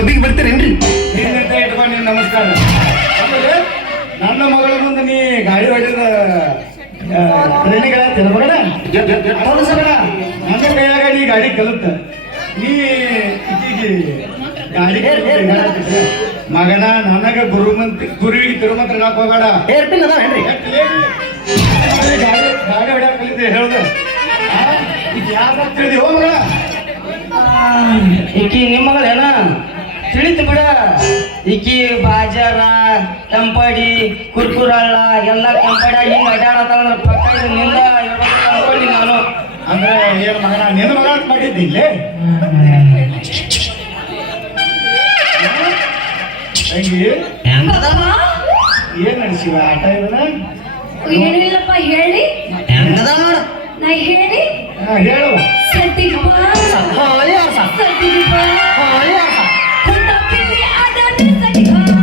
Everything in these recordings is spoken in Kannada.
ಕ್ಲಬ್ಬಿಗೆ ಬರ್ತೀರೇನ್ರಿ? ನೀನಂತ ಇಟ್ಕೊಂಡು ನೀನು ನಮಸ್ಕಾರ. ಆಮೇಲೆ ನನ್ನ ಮಗಳ ಮುಂದೆ ನೀ ಗಾಡಿ ಹೊಡೆದ ಟ್ರೈನಿಗಳ ಮಗನ ನನ್ನ ಕೈಯಾಗ ನೀ ಗಾಡಿ ಕಲಿತ ನೀ ಈಕಿಗೆ ಗಾಡಿ ಮಗನ ನನಗ ಗುರುವಿಗೆ ತಿರುಮಂತ್ರ ಹೇಳಕ್ ಹೋಗಬೇಡ. ಏರ್ಪಿನ್ ಅದಾವೇನ್ರಿ? ಗಾಡಿ ಹೊಡ್ಯಾಕ ಕಲಿತೆ ಹೇಳ್ದ ಈಗ ಯಾಕೆ ತಿಳಿದಿ ಹೋ ಮಗಳ? ಈಕಿ ನಿಮ್ಮ ಮಗಳೇನ ತಿಳಿತು ಬಿಡ. ಈಕಿ ಬಾಜಾರ ಕೆಂಪಡಿ ಕುರ್ಕುರಳ್ಳ ಎಲ್ಲ ಕೆಂಪಡಿ ಹಿಂಗ ಅಡ್ಡಾಡತ್ತಂದ್ರ ಪಕ್ಕ ನಿಂದ ಅನ್ಕೊಂಡಿ ನಾನು. ಅಂದ್ರೆ ಏನ್ ಮಗನ ನಿನ್ನ ಮಗ ಅಂತ ಮಾಡಿದ್ದಿ ಇಲ್ಲೇ ಏನ್ ನಡೆಸಿವ ಆಟ ಇದನ್ನ? ಏನಿಲ್ಲಪ್ಪ ಹೇಳಿ ಹೆಂಗದ ನೋಡ ನಾ ಹೇಳಿ ಹೇಳು. ಸತಿಗ ಹಾಳಿ ಆರ್ಸ ಸತಿಗ ಹಾಳಿ ಆರ್ಸ ಕುಂಟಪಿಲ್ಲಿ ಅದನ್ನ ಸತಿಗ ಮಾಡು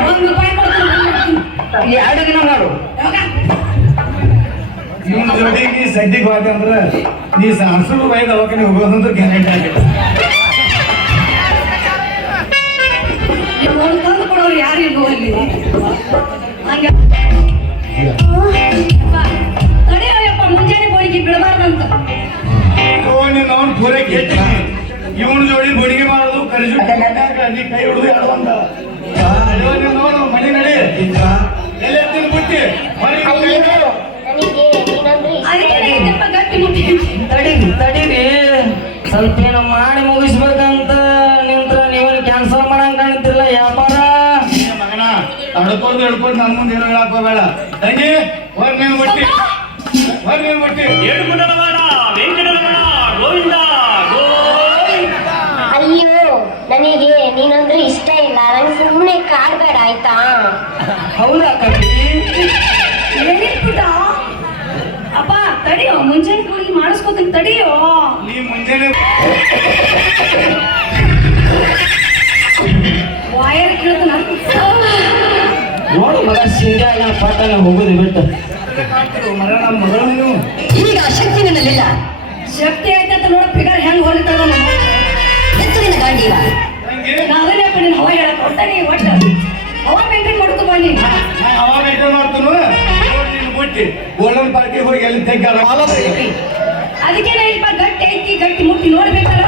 ₹1 ಕೊಡ್ತೀನಿ. 2 ದಿನ ಮಾಡು. ಇವನ್ ಜೋಡಿ ನೀ ಸದ್ಯಕ್ಕೆ ಹೋಗಂದ್ರ ನೀ ಹಸರು ವಯದ ಹೋಗಿ ಹೋಗೋದಂದ್ರೆ ಗ್ಯಾರಂಟಿ ಆಗಿಲ್ಲ. ತಂದು ಕೊಡೋರು ಯಾರು ಇಲ್ವೋ ಅಲ್ಲಿ ಹಂಗೆ ತಡೆಯಪ್ಪ ಮುಂಜಾನೆ ಬೋಳಿಗೆ ಬಿಡಬಾರ್ದಂತ. ನೀನು ಅವ್ನು ಪೂರೈ ಕೇಳ್ತಿ ಇವನ್ ಜೋಡಿ ಬಡಿಗೆ ಮಾಡೋದು ಕರಿಜು ನೀ ಕೈ ಹಿಡಿದು ಆಡುವಂತ ನೋಡು ಮನೆ ನಡಿ ಎಲ್ಲಿ ಎತ್ತಿನ ಬಿಟ್ಟಿ ಅದಕ್ಕೆ ಗಟ್ಟಿ ಮುಟ್ಟಿ ತಡೀರಿ ಸ್ವಲ್ಪ ಏನೋ ಮಾಡಿ ಮುಗಿಸ್ಬೇಕಂತ ನಿಂತ್ರ ನೀವೇನು ಕ್ಯಾನ್ಸಲ್ ಮಾಡಂಗ್ ಕಾಣ್ತಿಲ್ಲ ವ್ಯಾಪಾರ. ಮಗನ ತಡ್ಕೊಂಡು ಹಿಡ್ಕೊಂಡು ನನ್ನ ಮುಂದೆ ಏನೋ ಹೇಳಕ್ ಹೋಗಬೇಡ. ತಂಗಿ ಹೊರ ನೀನು ಬಿಟ್ಟಿ ಅಯ್ಯೋ ನನಗೆ ನೀನಂದ್ರೆ ಇಷ್ಟ ಇಲ್ಲ. ನಂಗೆ ಸುಮ್ಮನೆ ಕಾಡ್ಬೇಡ ಆಯ್ತಾ? ಹೌದಾ ಕವಿ? ಏನಿಟ್ಬಿಟ್ಟ ಅಪ್ಪ ತಡಿಯೋ ಮುಂಜಾನೆ ಹೋಗಿ ಮಾಡಿಸ್ಕೋತೀನಿ ತಡಿಯೋ. ನೀ ಮುಂಜಾನೆ ವಾಯರ್ ಕೇಳ್ತಾನ ನೋಡು ಮಗ ಸಿಂಗಾಗ ಪಟ್ಟಣ ಹೋಗುದು ಬಿಟ್ಟು ಮರ ನಮ್ಮ ಮಗಳು ನೀವು ಈಗ ಶಕ್ತಿ ನಿನ್ನಲ್ಲಿಲ್ಲ. ಶಕ್ತಿ ಐತೆ ಅಂತ ನೋಡ ಫಿಗರ್ ಹೆಂಗ್ ಹೊಲಿತಾವ ಎತ್ತರಿನ ಗಾಂಡಿವ ತಂಗಿ ನಾವೇನಪ್ಪ ನೀನು ಹವಾ ಹೇಳಕ್ ಹೊಟ್ಟಾಗಿ ಒಟ್ಟ ಹವಾ ಮೇಂಟೈನ್ ಮಾಡ್ಕೊ ಬನ್ನಿ. ನಾ ಅವಾಗ ಐಟಮ್ ಮಾಡ್ತನು ನೀನು ಬಿಟ್ಟಿ ಗೋಲ್ಡನ್ ಪಾರ್ಟಿ ಹೋಗಿ ಎಲ್ಲಿ ತೆಗ್ಗಾರ ಅದಕ್ಕೆ ನಾ ಇಲ್ಪ ಗಟ್ಟಿ ಐತಿ ಗಟ್ಟಿ ಮುಟ್ಟಿ ನೋಡ್ಬೇಕಲ್ಲ.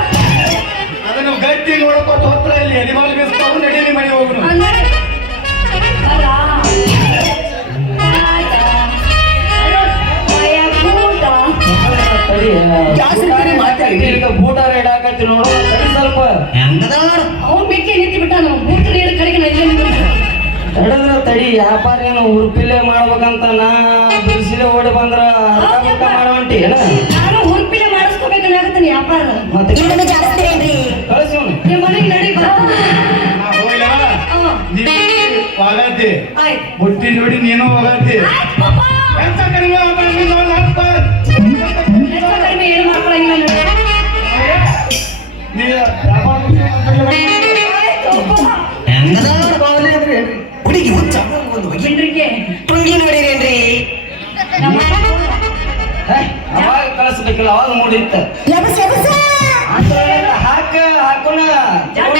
ಅದನ್ನು ಗಟ್ಟಿ ನೋಡ್ಕೊಟ್ಟು ಹತ್ರ ಇಲ್ಲಿ ಅಡಿಮಾಲ್ ಬೇಸ್ಕೊಂಡು ನಡೀಲಿ ಮನೆ ಹೋಗುನು. ಅಂದ್ರೆ ಅಲ್ಲ ಬೂಟ ರೇಟ್ ಆಗತ್ತಿ ನೋಡು ಸ್ವಲ್ಪ ಹೆಂಗದ ನೋಡು ಅವ್ನು ಬೇಕೇ ನಿಂತು ಬಿಟ್ಟ ನಾವು ಬೂಟ್ ನೀರು ಕಡೆಗೆ ತಡದ್ರ ತಡಿ ವ್ಯಾಪಾರ ಏನು ಉರುಪಿಲೆ ಮಾಡ್ಬೇಕಂತ ನಾ ಬಿಸಿಲೆ ಓಡಿ ಬಂದ್ರ ಅರ್ಧ ಮಾಡುವಂಟಿ ಏನ ನಾನು ಹುರುಪಿಲೆ ಮಾಡಿಸ್ಕೋಬೇಕನ್ನಾಗತ್ತಾನೆ ವ್ಯಾಪಾರ. ಮತ್ತೆ ಇನ್ನೊಮ್ಮೆ ಜಾಸ್ತಿರೇನ್ರಿ? ಕಳಿಸಿ ನಿಮ್ಮ ಮನೆಗೆ ನಡಿ ಬಾ. ನಾ ಹೋಗ್ಲ ನೀನು ಹೋಗತ್ತಿ ಆಯ್ತು ಬುಟ್ಟಿ ನೋಡಿ ನೀನು ಹೋಗತ್ತಿ ಪಾಪ ಎಂತ ಕಡಿಮೆ ಹೆಚ್ಚು ಕಡಿಮೆ ಏನು ಮಾಡ್ಕೊಳಂಗಿಲ್ಲ ನೋಡಿ. ನೀ ವ್ಯಾಪಾರ ಹೆಂಗದ ನೋಡು ಬಾವಲಿ ಅಂದ್ರೆ ಹುಡುಗಿ ಹುಚ್ಚ ಒಂದು ಬಗೆ ಜನರಿಗೆ ಟುಂಗಿ ನೋಡಿರೇನ್ರಿ? ನಮ್ಮ ಅವಾಗ ಕಳಿಸ್ಬೇಕಿಲ್ಲ ಅವಾಗ ಮೂಡಿತ್ತ ಲಬಸ ಲಬಸ ಹಾಕೋಣ ಜನ